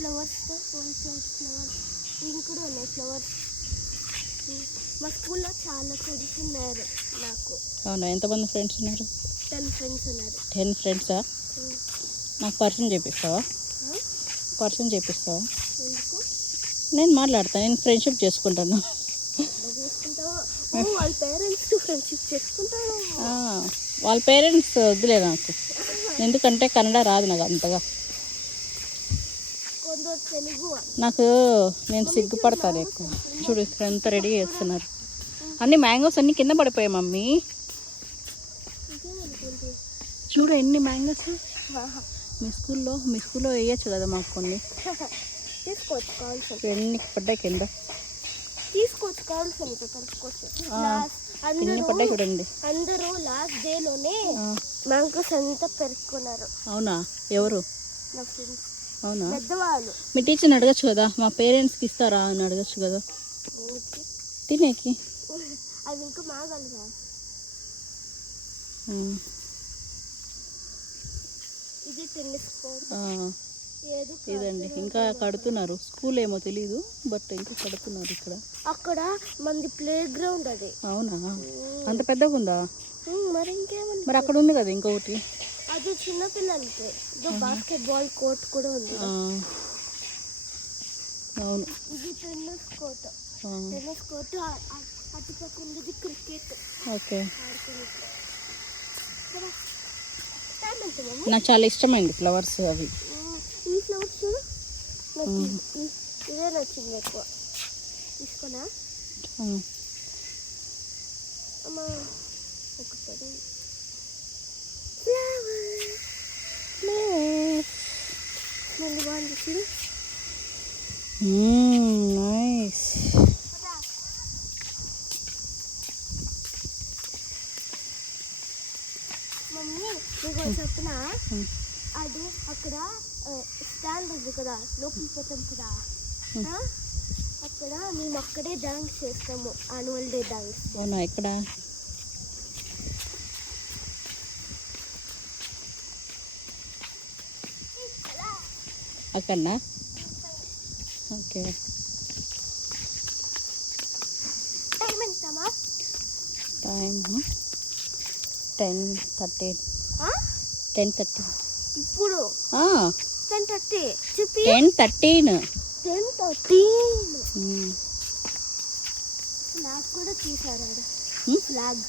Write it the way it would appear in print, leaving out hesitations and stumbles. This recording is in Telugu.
ఫ్లవర్స్తో ఫ్లవర్స్ కూడా ఉన్నాయి ఫ్లవర్స్. మా స్కూల్లో చాలా ఫ్రెండ్స్ ఉన్నారు నాకు. అవునా, ఎంతమంది ఫ్రెండ్స్ ఉన్నారు? 10 ఫ్రెండ్స్ ఉన్నారు. 10 ఫ్రెండ్సా? నాకు పరిచయం చేపిస్తావా? పరిచయం చేపిస్తావా? ఎందుకు? నేను మాట్లాడతాను, నేను ఫ్రెండ్షిప్ చేసుకుంటాను. వాళ్ళ పేరెంట్స్ ఫ్రెండ్షిప్ చేసుకుంటారు. వాళ్ళ పేరెంట్స్ వద్దులే నాకు, ఎందుకంటే కన్నడ రాదు నాకు అంతగా. నాకు నేను సిగ్గుపడతాను ఎక్కువ. చూడు ఇక్కడ ఎంత రెడీ చేస్తున్నారు. అన్ని మ్యాంగోస్ అన్ని కింద పడిపోయాయి మమ్మీ. చూడు ఎన్ని మ్యాంగోస్. మీ స్కూల్లో వేయచ్చు కదా మాకు కొన్ని. తీసుకోవచ్చు కావాల్సి. ఎన్ని పడ్డాయి కింద? తీసుకోవచ్చు కావాల్సి కలుపుకోవచ్చు. ఎన్ని పడ్డాయి చూడండి. అందరూ లాస్ట్ డేలోనే మ్యాంగోస్ అంతా పెరుక్కున్నారు. అవునా? ఎవరు? నా ఫ్రెండ్స్. అవునా? పెద్దవాళ్ళు. మీ టీచర్ని అడగచ్చు కదా, మా పేరెంట్స్కి ఇస్తారా అని అడగచ్చు కదా తినేకి. అది ఇంకా మాగాలి. ఇది టెన్నిస్ కోర్ట్. ఇదండి ఇంకా కడుతున్నారు. స్కూల్ ఏమో తెలీదు, బట్ ఇంకా కడుతున్నారు ఇక్కడ. అక్కడ మంది ప్లే గ్రౌండ్ అది. అవునా? అంత పెద్దగా ఉందా? మరి ఇంకేమన్నా. మరి అక్కడ ఉంది కదా ఇంకొకటి. అది చిన్న పిల్లలకి. బాస్కెట్ బాల్ కోర్ట్ కూడా ఉంది. అవును. ఇది టెన్నిస్ కోర్ట్. అటు పక్క ఉండేది క్రికెట్. ఓకే. నాకు చాలా ఇష్టమైంది ఫ్లవర్స్ అవి. ఈ ఫ్లవర్స్ చూడు, ఇదే నచ్చింది ఎక్కువ. తీసుకున్నా అమ్మా. ఒకటి మళ్ళీ బాగుంది చూడు. నైస్. మమ్మీ నీకు చెప్పిన అది అక్కడ స్టాండ్ ఉంది కదా, లోపలికి పోతాం కదా, అక్కడ మేము అక్కడే డాన్స్ చేస్తాము, యాన్యువల్ డే డాన్స్. అవునా? ఎక్కడ? అక్కడనా? ఓకే. టైం ఎంతమా? టైం 10:30. 10:30. ఇప్పుడు 10:30 చెప్పి 10:13. 10:13. ఫ్లాగ్ కూడా తీసారు. ఫ్లాగ్